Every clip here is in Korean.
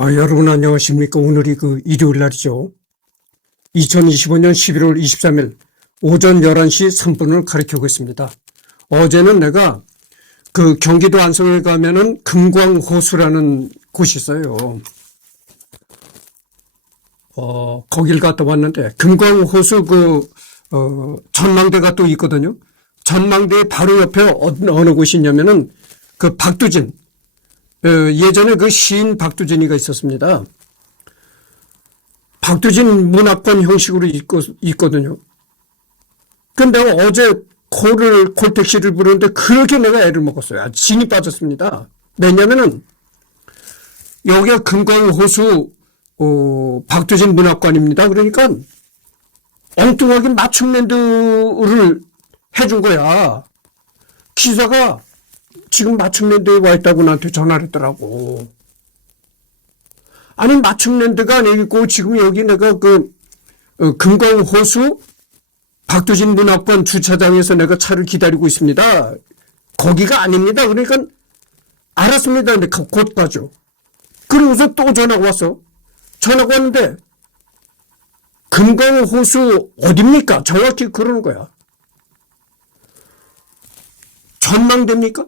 여러분 안녕하십니까. 오늘이 일요일 날이죠. 2025년 11월 23일 오전 11시 3분을 가리키고 있습니다. 어제는 내가 경기도 안성에 가면은 금광호수라는 곳이 있어요. 거길 갔다 왔는데 금광호수 전망대가 또 있거든요. 전망대 바로 옆에 어느 곳이 있냐면은 박두진, 예전에 시인 박두진이가 있었습니다. 박두진 문학관 형식으로 있거든요. 근데 내가 어제 콜택시를 부르는데 그렇게 내가 애를 먹었어요. 진이 빠졌습니다. 왜냐면은 여기가 금광호수 박두진 문학관입니다. 그러니까 엉뚱하게 맞춤랜드를 해준 거야. 기사가 지금 맞춤랜드에 와 있다고 나한테 전화를 했더라고. 아니 맞춤랜드가 아니고 지금 여기 내가 금광호수 박두진 문학관 주차장에서 내가 차를 기다리고 있습니다. 거기가 아닙니다. 그러니까 알았습니다. 근데 곧 가죠. 그러고서 또 전화가 왔어. 전화가 왔는데 금광호수 어딥니까? 정확히 그러는 거야. 전망대입니까?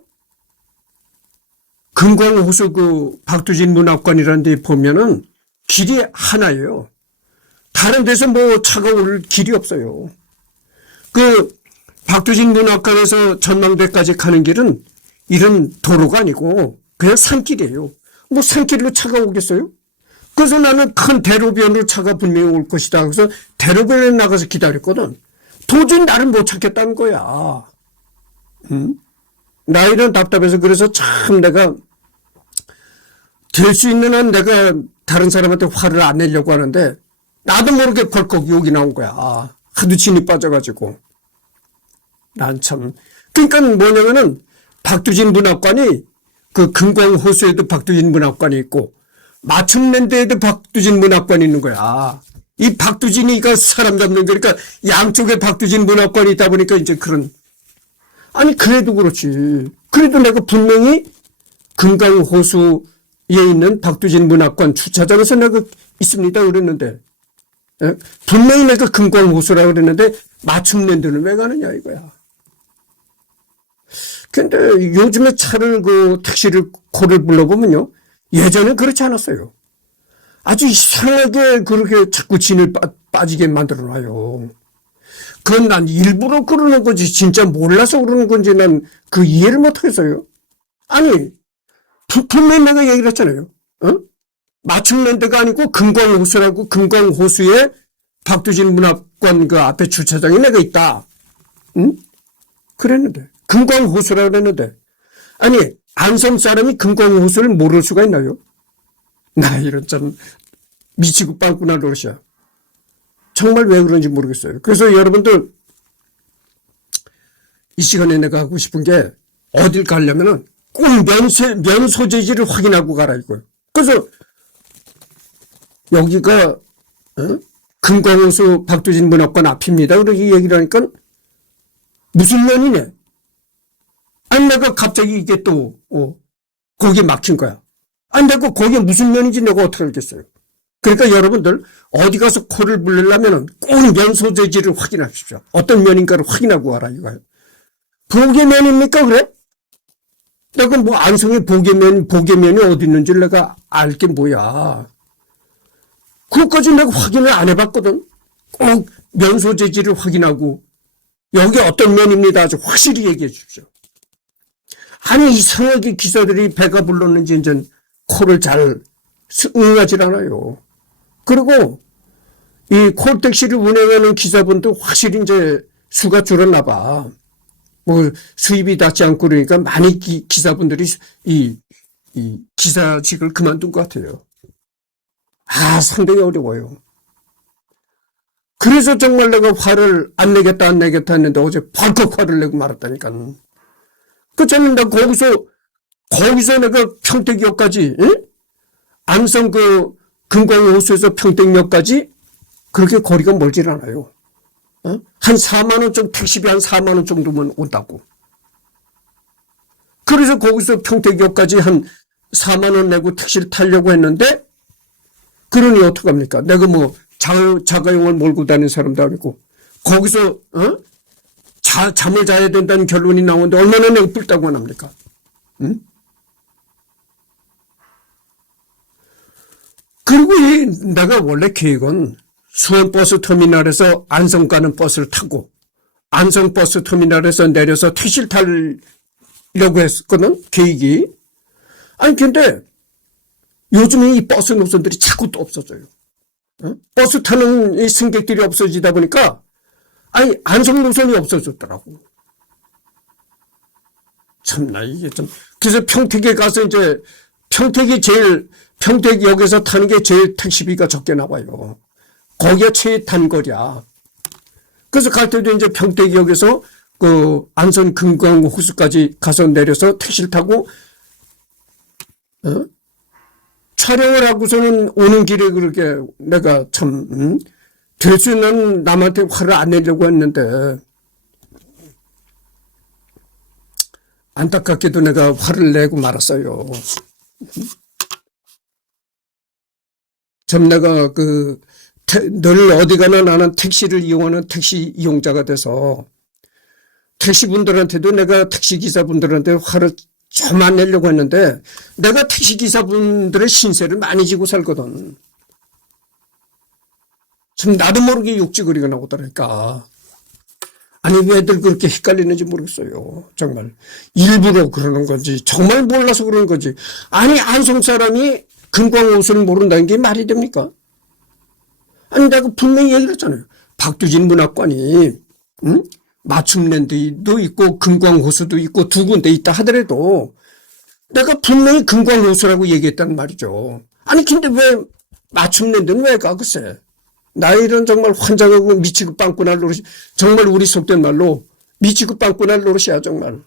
금광호수 박두진 문학관이라는 데 보면은 길이 하나예요. 다른 데서 차가 올 길이 없어요. 박두진 문학관에서 전망대까지 가는 길은 이런 도로가 아니고 그냥 산길이에요. 산길로 차가 오겠어요? 그래서 나는 큰 대로변으로 차가 분명히 올 것이다. 그래서 대로변에 나가서 기다렸거든. 도저히 나를 못 찾겠다는 거야. 나이는 답답해서 그래서 참 내가 될 수 있는 한 내가 다른 사람한테 화를 안 내려고 하는데 나도 모르게 벌컥 욕이 나온 거야. 하도 진이 빠져가지고. 난 참. 그러니까 뭐냐면은 박두진 문학관이 금광호수에도 박두진 문학관이 있고 맞춤랜드에도 박두진 문학관이 있는 거야. 이 박두진이가 사람 잡는 거니까 양쪽에 박두진 문학관이 있다 보니까 이제 그런. 아니 그래도 그렇지. 그래도 내가 분명히 금광호수에 있는 박두진 문학관 주차장에서 내가 있습니다 그랬는데 분명히 내가 금광호수라고 그랬는데 맞춤랜드는 왜 가느냐 이거야. 근데 요즘에 택시를 코를 불러보면요. 예전엔 그렇지 않았어요. 아주 이상하게 그렇게 자꾸 진을 빠지게 만들어 놔요. 그건 난 일부러 그러는 건지 진짜 몰라서 그러는 건지 난 이해를 못 하겠어요. 아니 분명히 내가 얘기를 했잖아요. 맞춤랜드가 아니고 금광호수라고 금광호수에 박두진 문학관 앞에 주차장에 내가 있다. 그랬는데 금광호수라고 그랬는데 아니 안성 사람이 금광호수를 모를 수가 있나요? 나 이런 참 미치고 빵꾸나 노릇이야. 정말 왜 그런지 모르겠어요. 그래서 여러분들 이 시간에 내가 하고 싶은 게 어딜 가려면은 꼭 면 소재지를 확인하고 가라 이거예요. 그래서 여기가 금광호수 박두진 문학관 앞입니다. 그렇게 얘기를 하니까 무슨 면이네. 아니 내가 갑자기 이게 또 거기에 막힌 거야. 아니 내가 거기에 무슨 면인지 내가 어떻게 알겠어요. 그러니까 여러분들 어디 가서 코를 불리려면 꼭 면 소재지를 확인하십시오. 어떤 면인가를 확인하고 가라 이거예요. 보게면입니까 그래? 내가 안성에 보게면이 어디 있는지를 내가 알 게 뭐야. 그것까지 내가 확인을 안 해봤거든. 꼭 면 소재지를 확인하고 여기 어떤 면입니다. 아주 확실히 얘기해 주십시오. 아니 이상하게 기사들이 배가 불렀는지 이제 코를 잘 응하지 않아요. 그리고 이 콜택시를 운행하는 기사분도 확실히 이제 수가 줄었나 봐. 수입이 닿지 않고 그러니까 많이 기사분들이 이 기사직을 그만둔 것 같아요. 상당히 어려워요. 그래서 정말 내가 화를 안 내겠다 했는데 어제 벌컥 화를 내고 말았다니까. 저는 나 거기서 내가 평택역까지, 안성 금광호수에서 평택역까지 그렇게 거리가 멀질 않아요. 한 4만원 정도, 택시비 한 4만원 정도면 온다고. 그래서 거기서 평택역까지 한 4만 원 내고 택시를 타려고 했는데 그러니 어떡합니까? 내가 뭐 자가용을 몰고 다니는 사람도 아니고 거기서 잠을 자야 된다는 결론이 나오는데 얼마나 내가 뿔따고 합니까? 응? 그리고 내가 원래 계획은 수원버스터미널에서 안성 가는 버스를 타고 안성버스터미널에서 내려서 택시를 타려고 했거든, 계획이. 아니 근데 요즘에 이 버스 노선들이 자꾸 또 없어져요. 버스 타는 이 승객들이 없어지다 보니까 아니 안성 노선이 없어졌더라고. 참나 이게 좀. 그래서 평택에 가서 이제 평택역에서 타는 게 제일 택시비가 적게 나와요. 거기가 최단거리야. 그래서 갈 때도 이제 평택역에서 그 안성 금강 호수까지 가서 내려서 택시를 타고 촬영을 하고서는 오는 길에 그렇게 내가 참 될 수 있는 남한테 화를 안 내려고 했는데 안타깝게도 내가 화를 내고 말았어요. 참 내가 늘 어디 가나 나는 택시를 이용하는 택시 이용자가 돼서 택시분들한테도 내가 택시기사분들한테 화를 좀 안 내려고 했는데 내가 택시기사분들의 신세를 많이 지고 살거든. 참 나도 모르게 욕지거리가 나오더라니까. 아니 왜들 그렇게 헷갈리는지 모르겠어요. 정말 일부러 그러는 건지 정말 몰라서 그러는 건지. 아니 안성 사람이 금광호수를 모른다는 게 말이 됩니까? 아니 내가 분명히 얘기를 했잖아요. 박두진 문학관이 맞춤랜드도 있고 금광호수도 있고 두 군데 있다 하더라도 내가 분명히 금광호수라고 얘기했단 말이죠. 아니 근데 왜 맞춤랜드는 왜 가 글쎄. 나 이런 정말 환장하고 미치고 빵꾸날 노릇이 정말 우리 속된 말로 미치고 빵꾸날 노릇이야 정말.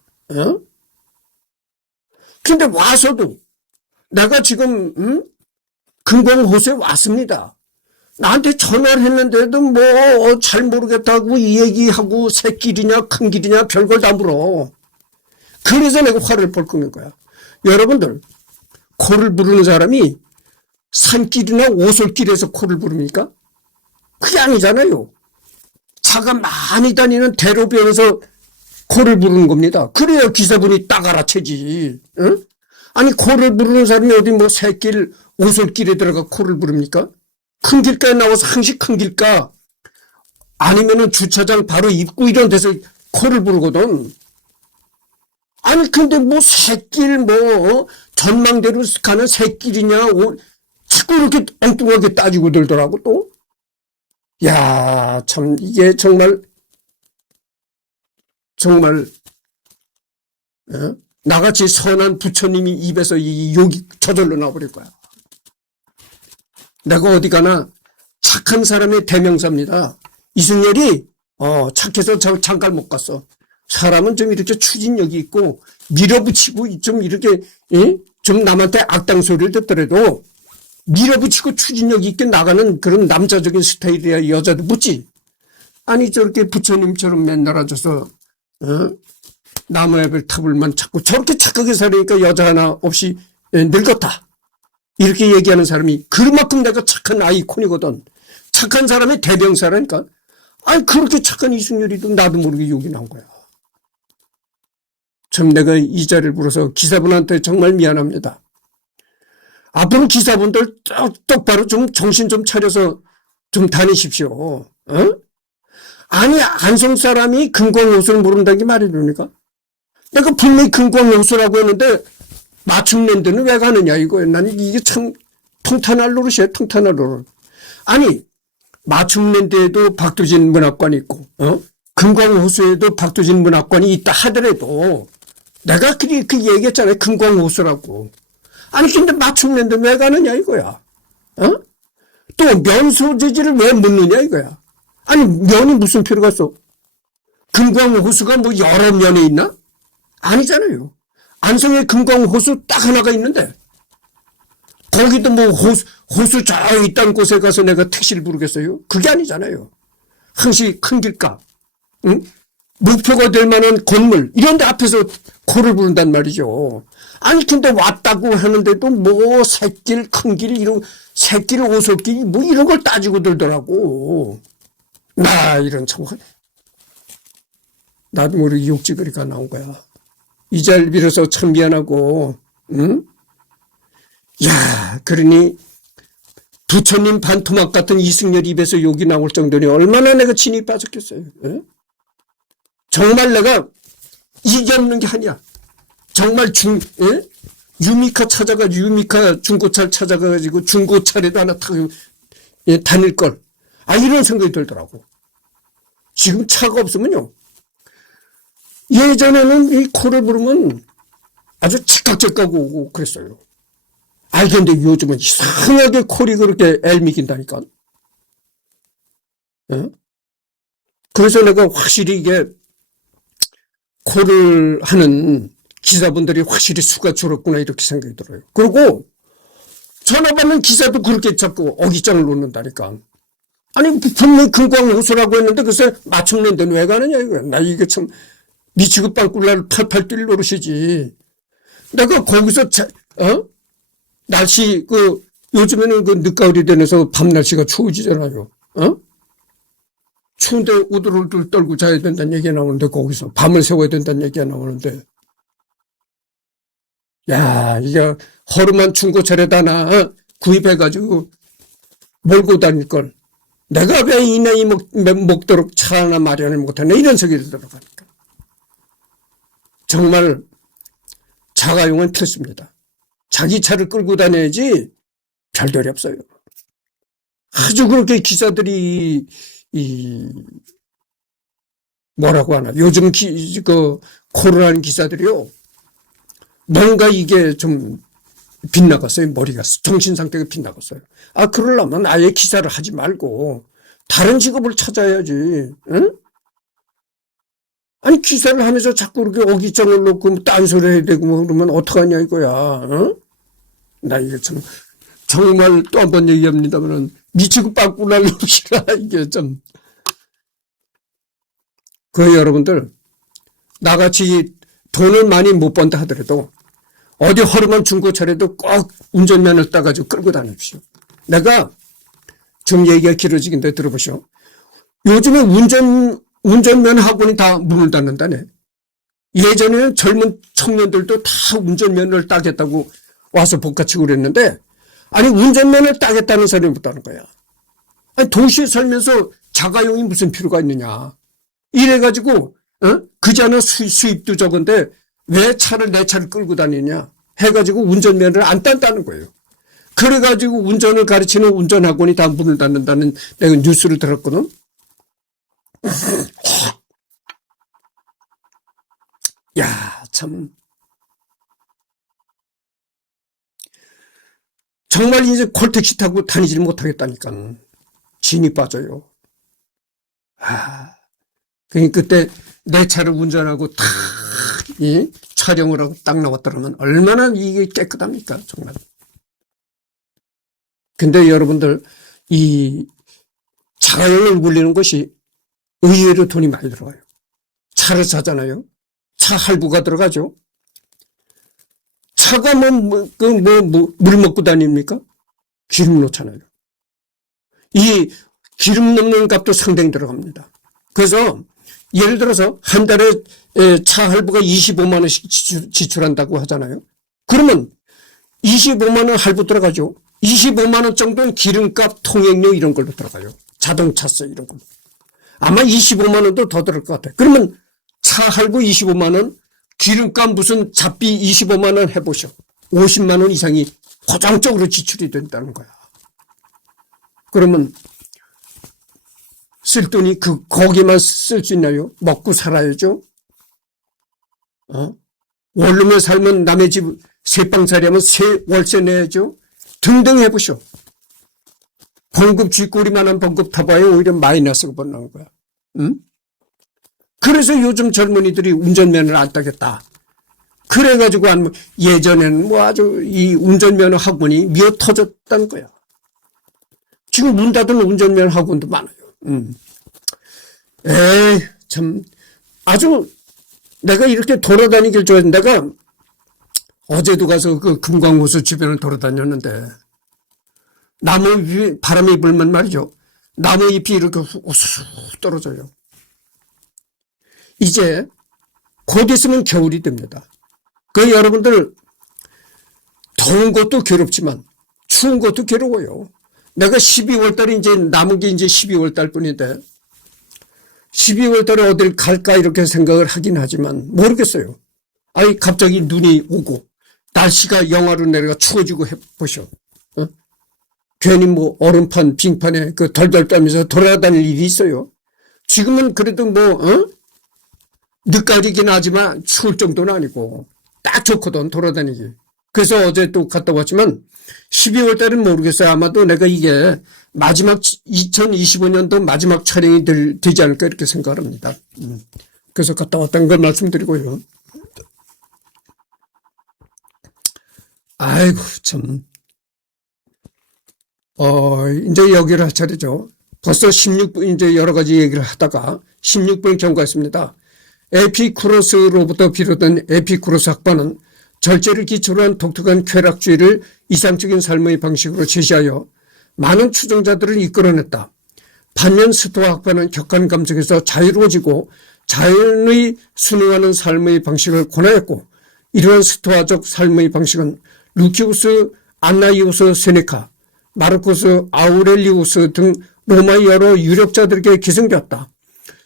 근데 와서도 내가 지금 금광호수에 왔습니다. 나한테 전화를 했는데도 뭐 잘 모르겠다고 이 얘기하고 새길이냐 큰 길이냐 별걸 다 물어. 그래서 내가 화를 벌끄는 거야. 여러분들 코를 부르는 사람이 산길이나 오솔길에서 코를 부릅니까? 그게 아니잖아요. 차가 많이 다니는 대로변에서 코를 부르는 겁니다. 그래야 기사분이 딱 알아채지. 응? 아니 코를 부르는 사람이 어디 뭐 새길 오솔길에 들어가 코를 부릅니까? 큰 길가에 나와서 항시 큰 길가 아니면은 주차장 바로 입구 이런 데서 코를 부르거든. 아니 근데 뭐 새길 뭐 전망대로 가는 새길이냐 자꾸 이렇게 엉뚱하게 따지고 들더라고 또. 야, 참 이게 정말 나같이 선한 부처님이 입에서 이 욕이 저절로 나와버릴 거야. 내가 어디 가나 착한 사람의 대명사입니다. 이승열이 착해서 장가를 못 갔어. 사람은 좀 이렇게 추진력이 있고 밀어붙이고 좀 이렇게 좀 남한테 악당 소리를 듣더라도 밀어붙이고 추진력 있게 나가는 그런 남자적인 스타일이야 여자도 묻지. 아니 저렇게 부처님처럼 맨날 앉아서 나무앱을 타불만 찾고 저렇게 착하게 살으니까 여자 하나 없이 늙었다. 이렇게 얘기하는 사람이 그만큼 내가 착한 아이콘이거든. 착한 사람의 대명사라니까. 아니 그렇게 착한 이승열이도 나도 모르게 욕이 나온 거야. 참 내가 이 자리를 불어서 기사분한테 정말 미안합니다. 앞으로 기사분들 똑바로 좀 정신 좀 차려서 좀 다니십시오. 아니 안성 사람이 금광호수를 모른다는 게 말이 됩니까? 내가 분명히 금광호수라고 했는데 맞춤랜드는 왜 가느냐 이거예요. 나는 이게 참 통탄할 노릇이에요. 통탄할 노릇. 아니 맞춤랜드에도 박두진 문학관이 있고 금광호수에도 박두진 문학관이 있다 하더라도 내가 그 얘기했잖아요. 금광호수라고. 아니 근데 맞춤랜드 왜 가느냐 이거야. 또 면 소재지를 왜 묻느냐 이거야. 아니 면이 무슨 필요가 있어. 금광호수가 뭐 여러 면에 있나? 아니잖아요. 안성에 금광호수 딱 하나가 있는데 거기도 뭐 호수 저 있다는 곳에 가서 내가 택시를 부르겠어요? 그게 아니잖아요. 항시 큰 길가 목표가 될 만한 건물 이런 데 앞에서 코를 부른단 말이죠. 아니, 근데 왔다고 하는데도 뭐, 새길, 큰길, 이런, 새길, 오솔길, 뭐 이런 걸 따지고 들더라고. 이런 참, 나도 모르게 욕지거리가 나온 거야. 이 자리를 빌어서 참 미안하고, 응? 야, 그러니, 부처님 반토막 같은 이승열 입에서 욕이 나올 정도니 얼마나 내가 진이 빠졌겠어요. 에? 정말 내가 이게 없는 게 아니야. 정말 유미카 유미카 중고차를 찾아가가지고 중고차라도 하나 타고 다닐 걸. 이런 생각이 들더라고. 지금 차가 없으면요. 예전에는 이 코를 부르면 아주 찌깍찌깍 오고 그랬어요. 근데 요즘은 이상하게 콜이 그렇게 엘미긴다니까. 그래서 내가 확실히 이게 콜을 하는 기사분들이 확실히 수가 줄었구나 이렇게 생각이 들어요. 그리고 전화 받는 기사도 그렇게 자꾸 어깃장을 놓는다니까. 아니 분명히 금광호수라고 했는데 글쎄 맞춤 데는 왜 가느냐 이거야. 나 이게 참 미치고 빵꿀날 팔팔 뛸 노릇이지. 내가 거기서 날씨 요즘에는 늦가을이 되면서 밤 날씨가 추워지잖아요. 추운데 우두루두 떨고 자야 된다는 얘기가 나오는데 거기서 밤을 새워야 된다는 얘기가 나오는데 야 이게 허름한 중고차에다 하나 구입해가지고 몰고 다닐 걸 내가 왜 이 나이 먹도록 차 하나 마련을 못하네 이런 생각이 들어가니까 정말 자가용은 필수입니다. 자기 차를 끌고 다녀야지 별돌이 없어요. 아주 그렇게 기사들이 뭐라고 하나 요즘 코로나는 기사들이요 뭔가 이게 좀 빗나갔어요. 머리가 정신 상태가 빗나갔어요. 그러려면 아예 기사를 하지 말고 다른 직업을 찾아야지. 응? 아니 기사를 하면서 자꾸 그렇게 어깃장을 놓고 딴소리 해야 되고 뭐 그러면 어떡하냐 이거야. 응? 나 이게 참 정말 또 한 번 얘기합니다만 미치고 빵꾸 날 놈이라 이게 좀 여러분들 나같이 돈을 많이 못 번다 하더라도 어디 허름한 중고차라도 꼭 운전면허를 따가지고 끌고 다니십시오. 내가 좀 얘기가 길어지긴데 들어보시오. 요즘에 운전면허 학원이 다 문을 닫는다네. 예전에는 젊은 청년들도 다 운전면허를 따겠다고 와서 복가치고 그랬는데 아니 운전면허를 따겠다는 사람이 못하는 거야. 아니 도시에 살면서 자가용이 무슨 필요가 있느냐. 이래가지고 그자는 수입도 적은데 왜 내 차를 끌고 다니냐 해가지고 운전면허를 안 딴다는 거예요. 그래가지고 운전을 가르치는 운전학원이 다 문을 닫는다는 내가 뉴스를 들었거든. 야, 참. 정말 이제 콜택시 타고 다니질 못하겠다니까. 진이 빠져요. 그러니까 그때 내 차를 운전하고 탁 촬영을 하고 딱 나왔더라면 얼마나 이게 깨끗합니까 정말. 근데 여러분들 이 자가용을 물리는 것이 의외로 돈이 많이 들어가요. 차를 사잖아요. 차 할부가 들어가죠. 차가 물 먹고 다닙니까? 기름 넣잖아요. 이 기름 넣는 값도 상당히 들어갑니다. 그래서 예를 들어서 한 달에 차 할부가 25만 원씩 지출한다고 하잖아요. 그러면 25만 원 할부 들어가죠. 25만 원 정도는 기름값, 통행료 이런 걸로 들어가요. 자동차세 이런 걸로. 아마 25만 원도 더 들을 것 같아요. 그러면 차 할부 25만 원, 기름값 무슨 잡비 25만 원 해보셔. 50만 원 이상이 고정적으로 지출이 된다는 거야. 그러면 쓸 돈이 거기만 쓸 수 있나요? 먹고 살아야죠. 원룸에 살면 남의 집 세방살이 하면 월세 내야죠. 등등 해보시오. 봉급 쥐꼬리만한 봉급 타봐야 오히려 마이너스가 번나는 거야. 응? 그래서 요즘 젊은이들이 운전면허를 안 따겠다. 그래가지고 예전에는 뭐 아주 이 운전면허 학원이 미어 터졌다는 거야. 지금 문 닫은 운전면허 학원도 많아요. 참 아주 내가 이렇게 돌아다니길 좋아해서 내가 어제도 가서 그 금강호수 주변을 돌아다녔는데 나무 위 바람이 불면 말이죠. 나무 잎이 이렇게 우수수 떨어져요. 이제 곧 있으면 겨울이 됩니다. 그 여러분들 더운 것도 괴롭지만 추운 것도 괴로워요. 내가 12월 달에 이제 남은 게 이제 12월 달 뿐인데 12월 달에 어딜 갈까 이렇게 생각을 하긴 하지만 모르겠어요. 아니 갑자기 눈이 오고 날씨가 영하로 내려가 추워지고 해보셔. 어? 괜히 뭐 얼음판 빙판에 그 덜덜 떨면서 돌아다닐 일이 있어요. 지금은 그래도 뭐 늦가리긴 하지만 추울 정도는 아니고 딱 좋거든 돌아다니기. 그래서 어제 또 갔다 왔지만 12월 달은 모르겠어요. 아마도 내가 이게 마지막 2025년도 마지막 촬영이 되지 않을까 이렇게 생각합니다. 그래서 갔다 왔다는 걸 말씀드리고요. 아이고 참 이제 여기를 할 차례죠. 벌써 16분 이제 여러 가지 얘기를 하다가 16분을 경과했습니다. 에피쿠로스로부터 비롯된 에피쿠로스 학파는 절제를 기초로 한 독특한 쾌락주의를 이상적인 삶의 방식으로 제시하여 많은 추종자들을 이끌어냈다. 반면 스토아 학파는 격한 감정에서 자유로워지고 자연의 순응하는 삶의 방식을 권하였고 이러한 스토아적 삶의 방식은 루키우스, 안나이우스 세네카, 마르코스 아우렐리우스 등 로마의 여러 유력자들에게 기승되었다.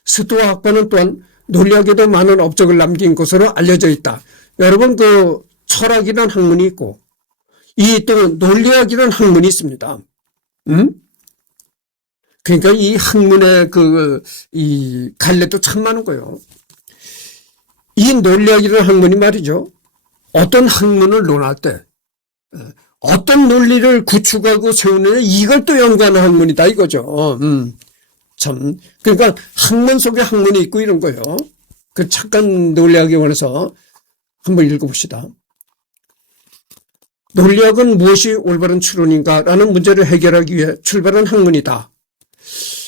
스토아 학파는 또한 논리학에도 많은 업적을 남긴 것으로 알려져 있다. 여러분 그 철학이라는 학문이 있고 이 또 논리학이라는 학문이 있습니다. 그러니까 이 학문의 이 갈래도 참 많은 거예요. 이 논리학이라는 학문이 말이죠. 어떤 학문을 논할 때 어떤 논리를 구축하고 세우느냐 이걸 또 연구하는 학문이다 이거죠. 참 그러니까 학문 속에 학문이 있고 이런 거예요. 그 착한 논리학에 관해서 한번 읽어봅시다. 논리학은 무엇이 올바른 추론인가라는 문제를 해결하기 위해 출발한 학문이다.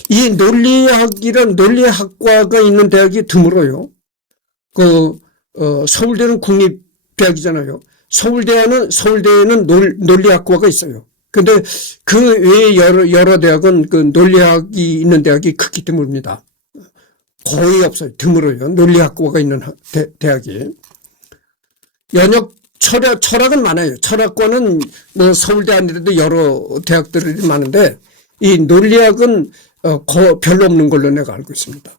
이 논리학이란 논리학과가 있는 대학이 드물어요. 서울대는 국립대학이잖아요. 서울대에는 논리학과가 있어요. 근데 그 외에 여러 대학은 그 논리학이 있는 대학이 크기 드뭅니다. 거의 없어요. 드물어요. 논리학과가 있는 대학이. 연역 철학은 많아요. 철학과는 뭐 서울대 아니라도 여러 대학들이 많은데 이 논리학은 별로 없는 걸로 내가 알고 있습니다.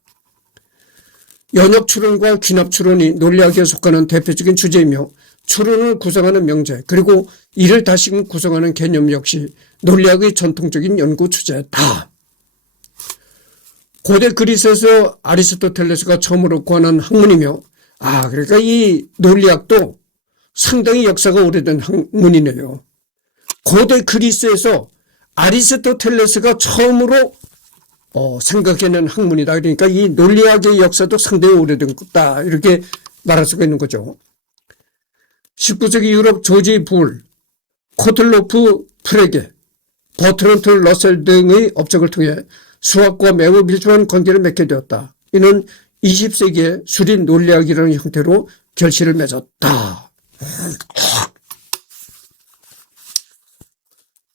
연역 추론과 귀납 추론이 논리학에 속하는 대표적인 주제이며 추론을 구성하는 명제 그리고 이를 다시금 구성하는 개념 역시 논리학의 전통적인 연구 주제다. 고대 그리스에서 아리스토텔레스가 처음으로 구현한 학문이며 그러니까 이 논리학도 상당히 역사가 오래된 학문이네요. 고대 그리스에서 아리스토텔레스가 처음으로 생각해낸 학문이다. 그러니까 이 논리학의 역사도 상당히 오래된 것다. 이렇게 말할 수가 있는 거죠. 19세기 유럽 조지 불, 코틀로프 프레게, 버트런트 러셀 등의 업적을 통해 수학과 매우 밀접한 관계를 맺게 되었다. 이는 20세기에 수립 논리학이라는 형태로 결실을 맺었다.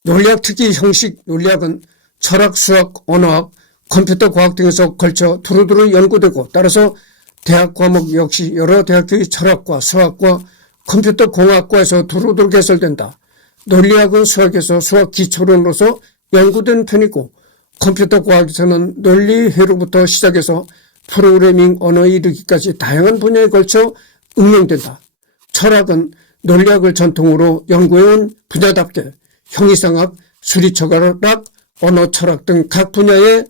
논리학 특히 형식 논리학은 철학, 수학, 언어학, 컴퓨터 과학 등에서 걸쳐 두루두루 연구되고 따라서 대학 과목 역시 여러 대학교의 철학과 수학과 컴퓨터 공학과에서 두루두루 개설된다. 논리학은 수학에서 수학 기초론으로서 연구된 편이고 컴퓨터 과학에서는 논리회로부터 시작해서 프로그래밍 언어에 이르기까지 다양한 분야에 걸쳐 응용된다. 철학은 논리학을 전통으로 연구해온 분야답게 형이상학, 수리철학, 언어 철학 등 각 분야에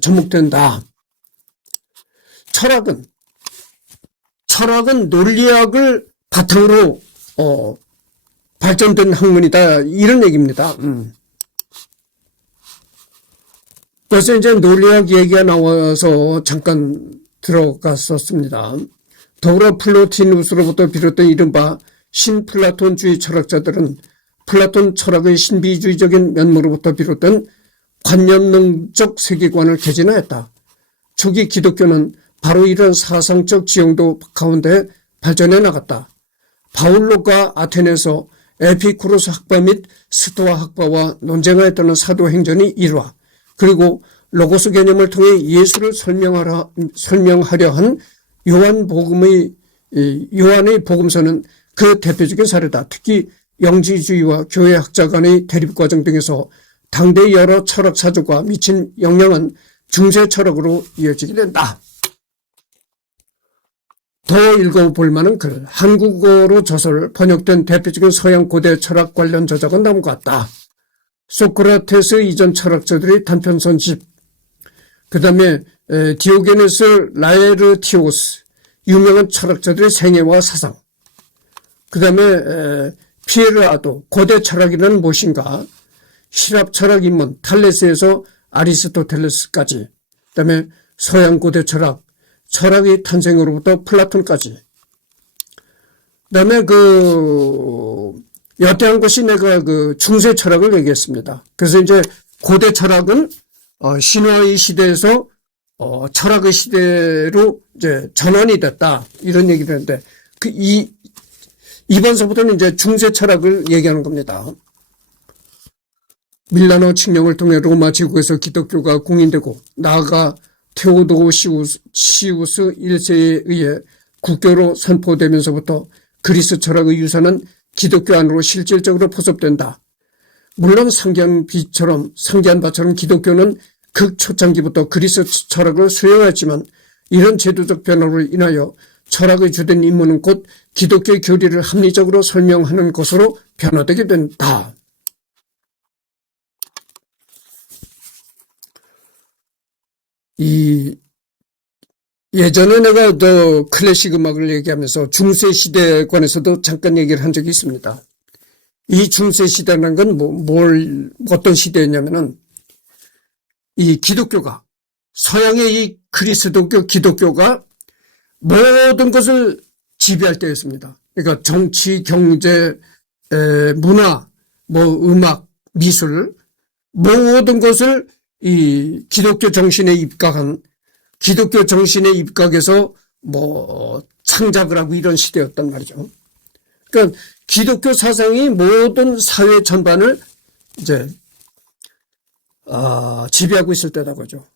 접목된다. 철학은 논리학을 바탕으로 발전된 학문이다 이런 얘기입니다. 그래서 이제 논리학 얘기가 나와서 잠깐 들어갔었습니다. 더불어 플로티누스로부터 비롯된 이른바 신플라톤주의 철학자들은 플라톤 철학의 신비주의적인 면모로부터 비롯된 관념론적 세계관을 개진하였다. 초기 기독교는 바로 이런 사상적 지형도 가운데 발전해 나갔다. 바울로가 아테네에서 에피쿠로스 학파 및 스토아 학파와 논쟁하였다는 사도행전이 1화, 그리고 로고스 개념을 통해 예수를 설명하려 한 요한의 복음서는 그 대표적인 사례다. 특히 영지주의와 교회학자 간의 대립과정 등에서 당대 여러 철학 사조가 미친 영향은 중세 철학으로 이어지게 된다. 더 읽어볼 만한 글, 한국어로 저서를 번역된 대표적인 서양 고대 철학 관련 저작은 다음과 같다. 소크라테스 이전 철학자들의 단편선집, 그 다음에 디오게네스 라에르티오스, 유명한 철학자들의 생애와 사상, 그 다음에 피에르 아도, 고대 철학이란 무엇인가,希腊 철학 인문 탈레스에서 아리스토텔레스까지, 그 다음에 서양 고대 철학, 철학의 탄생으로부터 플라톤까지. 그 다음에 여태한 것이 내가 중세 철학을 얘기했습니다. 그래서 이제 고대 철학은, 신화의 시대에서, 철학의 시대로 이제 전환이 됐다. 이런 얘기를 했는데, 이번서부터는 이제 중세 철학을 얘기하는 겁니다. 밀라노 칙령을 통해 로마 제국에서 기독교가 공인되고, 나아가 테오도시우스 1세에 의해 국교로 선포되면서부터 그리스 철학의 유산은 기독교 안으로 실질적으로 포섭된다. 물론 상기한 바처럼 기독교는 극초창기부터 그리스 철학을 수용했지만 이런 제도적 변화로 인하여 철학의 주된 임무는 곧 기독교의 교리를 합리적으로 설명하는 것으로 변화되게 된다. 예전에 내가 클래식 음악을 얘기하면서 중세 시대에 관해서도 잠깐 얘기를 한 적이 있습니다. 이 중세 시대라는 건 어떤 시대였냐면은 이 기독교가, 서양의 이 그리스도교 기독교가 모든 것을 지배할 때였습니다. 그러니까 정치, 경제, 문화, 음악, 미술, 모든 것을 이 기독교 정신에 입각해서 창작을 하고 이런 시대였단 말이죠. 그러니까 기독교 사상이 모든 사회 전반을 이제 지배하고 있을 때다 그죠.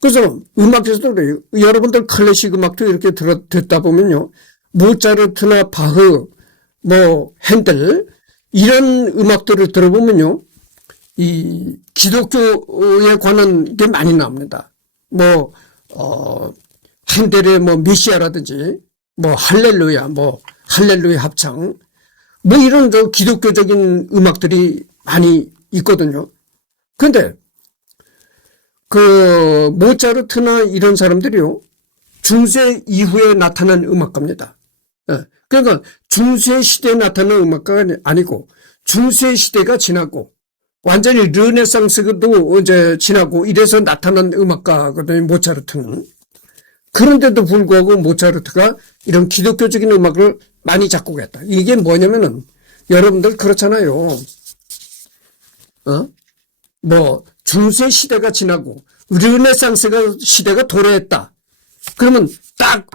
그래서 음악에서도 그래요. 여러분들 클래식 음악도 이렇게 듣다 보면요, 모차르트나 바흐, 핸델 이런 음악들을 들어보면요, 이 기독교에 관한 게 많이 나옵니다. 핸델의 메시아라든지 할렐루야, 할렐루야 합창, 이런 기독교적인 음악들이 많이 있거든요. 근데 모차르트나 이런 사람들이요, 중세 이후에 나타난 음악가입니다. 그러니까 중세 시대에 나타난 음악가가 아니고 중세 시대가 지나고 완전히 르네상스도 이제 지나고 이래서 나타난 음악가거든요, 모차르트는. 그런데도 불구하고 모차르트가 이런 기독교적인 음악을 많이 작곡했다. 이게 뭐냐면은 여러분들 그렇잖아요. 중세 시대가 지나고 르네상스 시대가 도래했다. 그러면 딱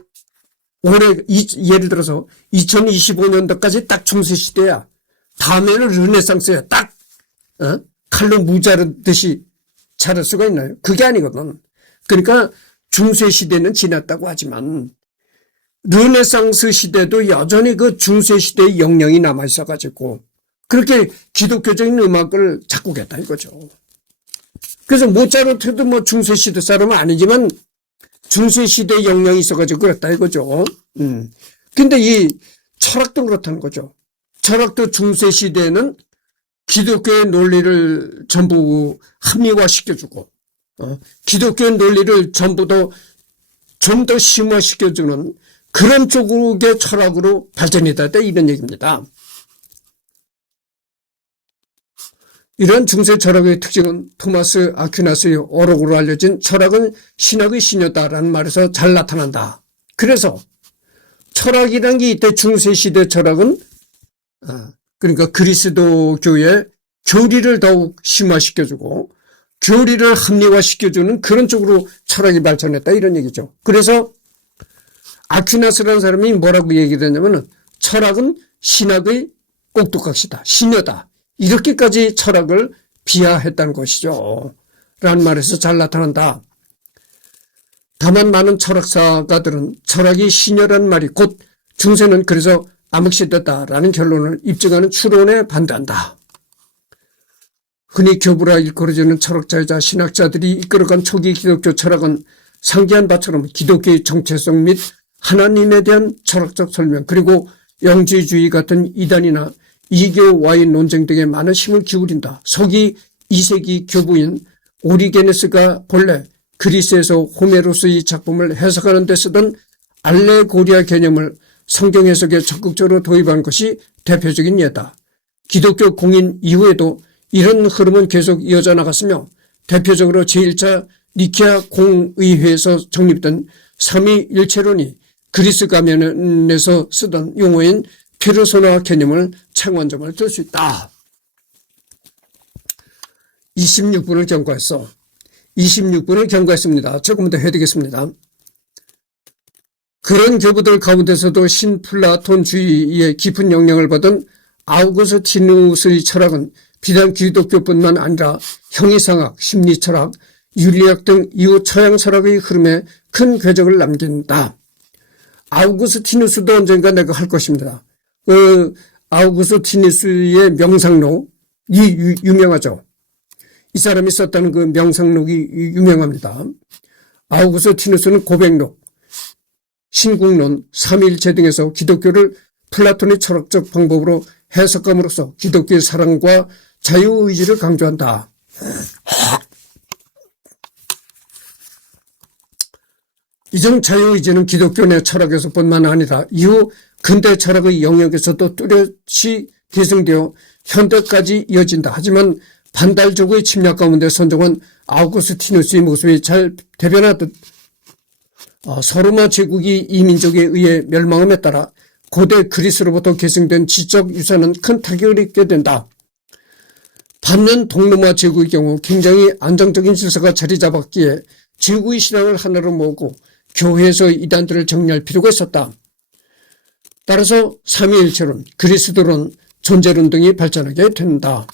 예를 들어서 2025년도까지 딱 중세 시대야. 다음에는 르네상스야. 딱 칼로 무자르듯이 자를 수가 있나요? 그게 아니거든. 그러니까 중세 시대는 지났다고 하지만 르네상스 시대도 여전히 그 중세 시대의 영향이 남아 있어가지고 그렇게 기독교적인 음악을 작곡했다 이거죠. 그래서 모차르트도 중세 시대 사람은 아니지만 중세 시대의 영향이 있어가지고 그랬다 이거죠. 근데 이 철학도 그렇다는 거죠. 철학도 중세 시대에는 기독교의 논리를 전부 합리화시켜주고, 기독교의 논리를 전부 좀 더 심화시켜주는 그런 쪽의 철학으로 발전이 됐다 이런 얘기입니다. 이런 중세 철학의 특징은 토마스 아퀴나스의 어록으로 알려진 철학은 신학의 신여다라는 말에서 잘 나타난다. 그래서 철학이라는 게 이때 중세 시대 철학은 그러니까 그리스도교의 교리를 더욱 심화시켜주고 교리를 합리화시켜주는 그런 쪽으로 철학이 발전했다 이런 얘기죠. 그래서 아퀴나스라는 사람이 뭐라고 얘기를 했냐면은 철학은 신학의 꼭두각시다. 신여다. 이렇게까지 철학을 비하했다는 것이죠. 라는 말에서 잘 나타난다. 다만 많은 철학사가들은 철학이 신여라는 말이 곧 중세는 그래서 암흑시대다라는 결론을 입증하는 추론에 반대한다. 흔히 교부라 일컬어지는 철학자이자 신학자들이 이끌어간 초기 기독교 철학은 상기한 바처럼 기독교의 정체성 및 하나님에 대한 철학적 설명 그리고 영지주의 같은 이단이나 이교와의 논쟁 등에 많은 힘을 기울인다. 서기 2세기 교부인 오리게네스가 본래 그리스에서 호메로스의 작품을 해석하는 데 쓰던 알레고리아 개념을 성경 해석에 적극적으로 도입한 것이 대표적인 예다. 기독교 공인 이후에도 이런 흐름은 계속 이어져 나갔으며 대표적으로 제1차 니케아 공의회에서 정립된 삼위일체론이 그리스 가면에서 쓰던 용어인 페르소나 개념을 창원점을 들 수 있다. 26분을 경과했어. 26분을 경과했습니다. 조금 더 해드리겠습니다. 그런 교부들 가운데서도 신플라톤주의의 깊은 영향을 받은 아우구스티누스의 철학은 비단 기독교뿐만 아니라 형이상학, 심리철학, 윤리학 등 이후 서양 철학의 흐름에 큰 궤적을 남긴다. 아우구스티누스도 언젠가 내가 할 것입니다. 아우구스티누스의 명상록이 유명하죠. 이 사람이 썼다는 그 명상록이 유명합니다. 아우구스티누스는 고백록, 신국론, 삼위일체 등에서 기독교를 플라톤의 철학적 방법으로 해석함으로써 기독교의 사랑과 자유의지를 강조한다. 이種자유의지는 기독교 내 철학에서뿐만 아니라 이후 근대 철학의 영역에서도 뚜렷이 계승되어 현대까지 이어진다. 하지만 반달족의 침략 가운데 선정한 아우구스티누스의 모습이 잘 대변하듯 서로마 제국이 이민족에 의해 멸망함에 따라 고대 그리스로부터 계승된 지적 유산은 큰 타격을 입게 된다. 반면 동로마 제국의 경우 굉장히 안정적인 질서가 자리 잡았기에 제국의 신앙을 하나로 모으고 교회에서 이단들을 정리할 필요가 있었다. 따라서 삼위일체론, 그리스도론, 존재론 등이 발전하게 된다.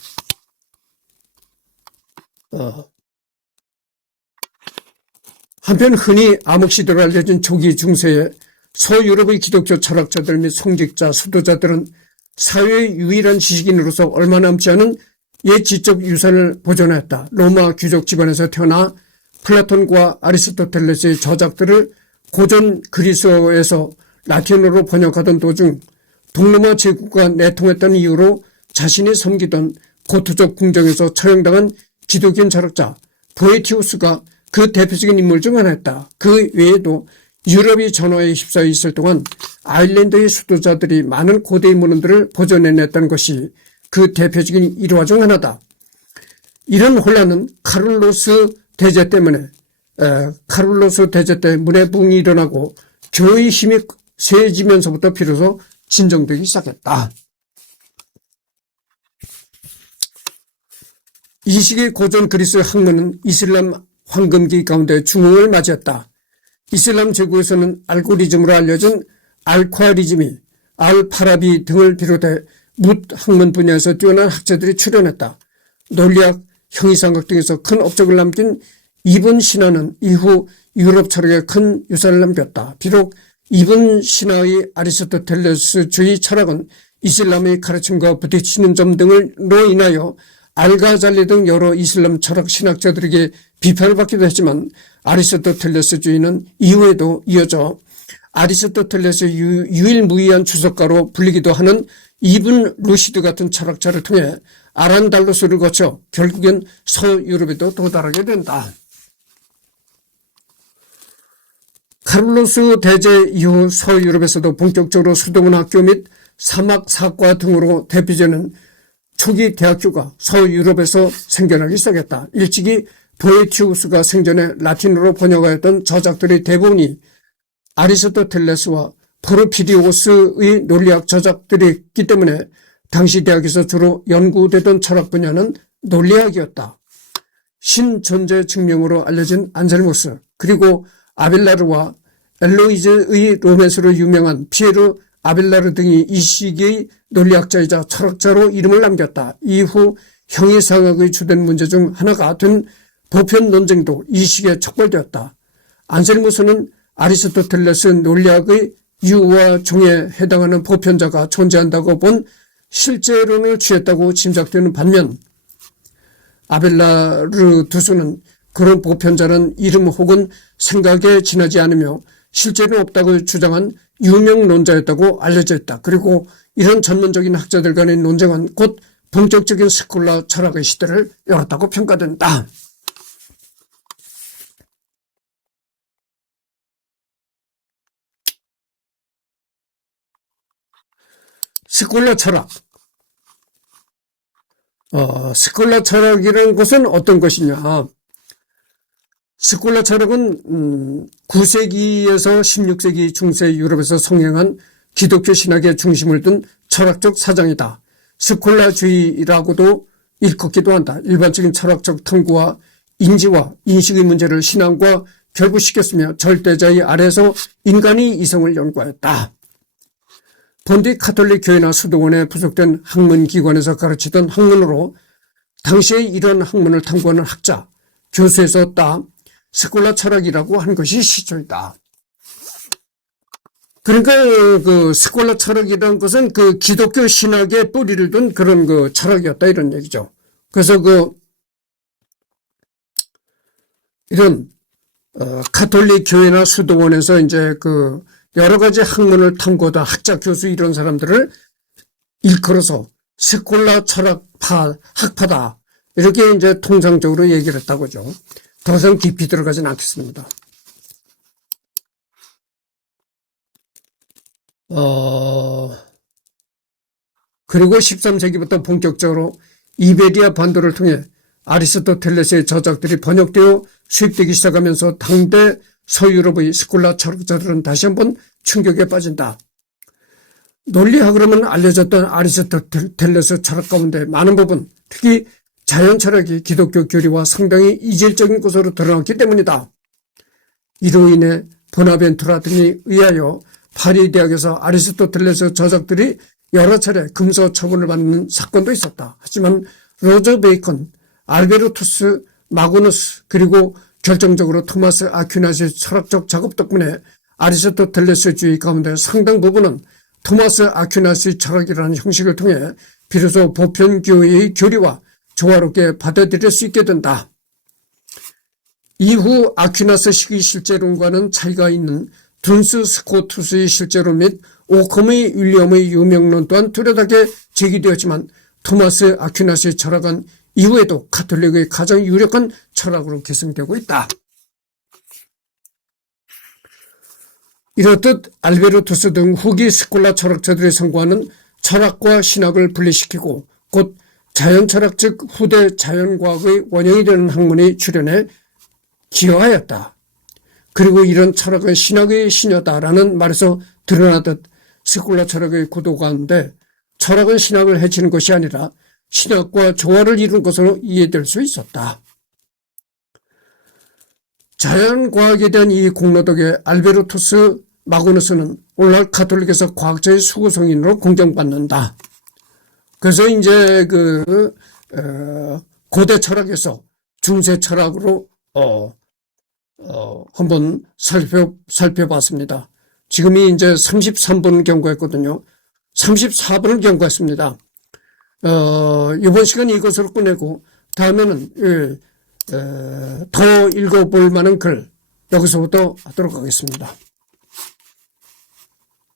한편 흔히 암흑시대로 알려진 초기 중세에 서유럽의 기독교 철학자들 및 성직자, 수도자들은 사회의 유일한 지식인으로서 얼마 남지 않은 옛 지적 유산을 보존했다. 로마 귀족 집안에서 태어나 플라톤과 아리스토텔레스의 저작들을 고전 그리스어에서 라틴어로 번역하던 도중 동로마 제국과 내통했다는 이유로 자신이 섬기던 고트족 궁정에서 처형당한 기독인 철학자 보에티우스가 그 대표적인 인물 중 하나였다. 그 외에도 유럽이 전화에 휩싸여 있을 동안 아일랜드의 수도자들이 많은 고대의 문헌들을 보존해냈다는 것이 그 대표적인 일화 중 하나다. 이런 혼란은 카를로스 대제 때 문해 부흥이 일어나고 교회의 힘이 세지면서부터 비로소 진정되기 시작했다. 이 시기 고전 그리스 학문은 이슬람 황금기 가운데 중흥을 맞이했다. 이슬람 제국에서는 알고리즘으로 알려진 알콰리즘이 알파라비 등을 비롯해 묻 학문 분야에서 뛰어난 학자들이 출연했다. 논리학, 형이상학 등에서 큰 업적을 남긴 이븐 시나는 이후 유럽 철학에 큰 유산을 남겼다. 비록 이븐 시나의 아리스토텔레스주의 철학은 이슬람의 가르침과 부딪히는 점 등으로 인하여 알가잘리 등 여러 이슬람 철학 신학자들에게 비판을 받기도 했지만 아리스토텔레스주의는 이후에도 이어져 아리스토텔레스의 유일무이한 주석가로 불리기도 하는 이븐 루시드 같은 철학자를 통해 아란달로스를 거쳐 결국엔 서유럽에도 도달하게 된다. 카를로스 대제 이후 서유럽에서도 본격적으로 수도원 학교 및 사막사과 등으로 대표되는 초기 대학교가 서유럽에서 생겨나기 시작했다. 일찍이 보에티우스가 생전에 라틴어로 번역하였던 저작들의 대부분이 아리스토텔레스와 포르피디오스의 논리학 저작들이었기 때문에 당시 대학에서 주로 연구되던 철학 분야는 논리학이었다. 신존재 증명으로 알려진 안셀무스 그리고 아벨라르와 엘로이즈의 로맨스로 유명한 피에르 아벨라르 등이 이 시기의 논리학자이자 철학자로 이름을 남겼다. 이후 형이상학의 주된 문제 중 하나가 된 보편 논쟁도 이 시기에 촉발되었다. 안셀무스는 아리스토텔레스 논리학의 유와 종에 해당하는 보편자가 존재한다고 본 실제론을 취했다고 짐작되는 반면 아벨라르두스는 그런 보편자는 이름 혹은 생각에 지나지 않으며 실제는 없다고 주장한 유명론자였다고 알려져 있다. 그리고 이런 전문적인 학자들 간의 논쟁은 곧 본격적인 스콜라 철학의 시대를 열었다고 평가된다. 스콜라 철학. 스콜라 철학이라는 것은 어떤 것이냐. 스콜라 철학은 9세기에서 16세기 중세 유럽에서 성행한 기독교 신학의 중심을 둔 철학적 사상이다. 스콜라주의라고도 일컫기도 한다. 일반적인 철학적 탐구와 인지와 인식의 문제를 신앙과 결부시켰으며 절대자의 아래에서 인간의 이성을 연구하였다. 본디 카톨릭 교회나 수도원에 부속된 학문기관에서 가르치던 학문으로 당시에 이런 학문을 탐구하는 학자, 교수에서 따 스콜라 철학이라고 한 것이 시초이다. 그러니까 그 스콜라 철학이라는 것은 그 기독교 신학의 뿌리를 둔 그런 그 철학이었다 이런 얘기죠. 그래서 이런 카톨릭 교회나 수도원에서 이제 그 여러 가지 학문을 탐구하다 학자, 교수 이런 사람들을 일컬어서 스콜라 철학파, 학파다. 이렇게 이제 통상적으로 얘기를 했다고 하죠. 더 이상 깊이 들어가진 않겠습니다. 그리고 13세기부터 본격적으로 이베리아 반도를 통해 아리스토텔레스의 저작들이 번역되어 수입되기 시작하면서 당대 서유럽의 스콜라 철학자들은 다시 한번 충격에 빠진다. 논리학으로만 알려졌던 아리스토텔레스 철학 가운데 많은 부분, 특히 자연 철학이 기독교 교리와 상당히 이질적인 것으로 드러났기 때문이다. 이로 인해 보나벤투라 등에 의하여 파리 대학에서 아리스토텔레스 저작들이 여러 차례 금서 처분을 받는 사건도 있었다. 하지만 로저 베이컨, 알베르투스, 마구누스 그리고 결정적으로 토마스 아퀴나스의 철학적 작업 덕분에 아리스토텔레스주의 가운데 상당 부분은 토마스 아퀴나스의 철학이라는 형식을 통해 비로소 보편교회의 교리와 조화롭게 받아들일 수 있게 된다. 이후 아퀴나스식의 실제론과는 차이가 있는 둔스 스코투스의 실제론 및 오컴의 윌리엄의 유명론 또한 뚜렷하게 제기되었지만 토마스 아퀴나스의 철학은 이후에도 카톨릭의 가장 유력한 철학으로 계승되고 있다. 이렇듯 알베르투스 등 후기 스콜라 철학자들이 선고하는 철학과 신학을 분리시키고 곧 자연철학 즉 후대 자연과학의 원형이 되는 학문의 출현에 기여하였다. 그리고 이런 철학은 신학의 신여다라는 말에서 드러나듯 스콜라 철학의 구도 가운데 철학은 신학을 해치는 것이 아니라 신학과 조화를 이룬 것으로 이해될 수 있었다. 자연과학에 대한 이 공로 덕에 알베르투스 마구누스는 오늘날 가톨릭에서 과학자의 수구성인으로 공경받는다. 그래서 이제 고대 철학에서 중세 철학으로 한번 살펴봤습니다. 지금이 이제 33분을 경과했거든요. 34분을 경과했습니다. 이번 시간 이것으로 끝내고 다음에는 더 읽어볼 만한 글 여기서부터 하도록 하겠습니다.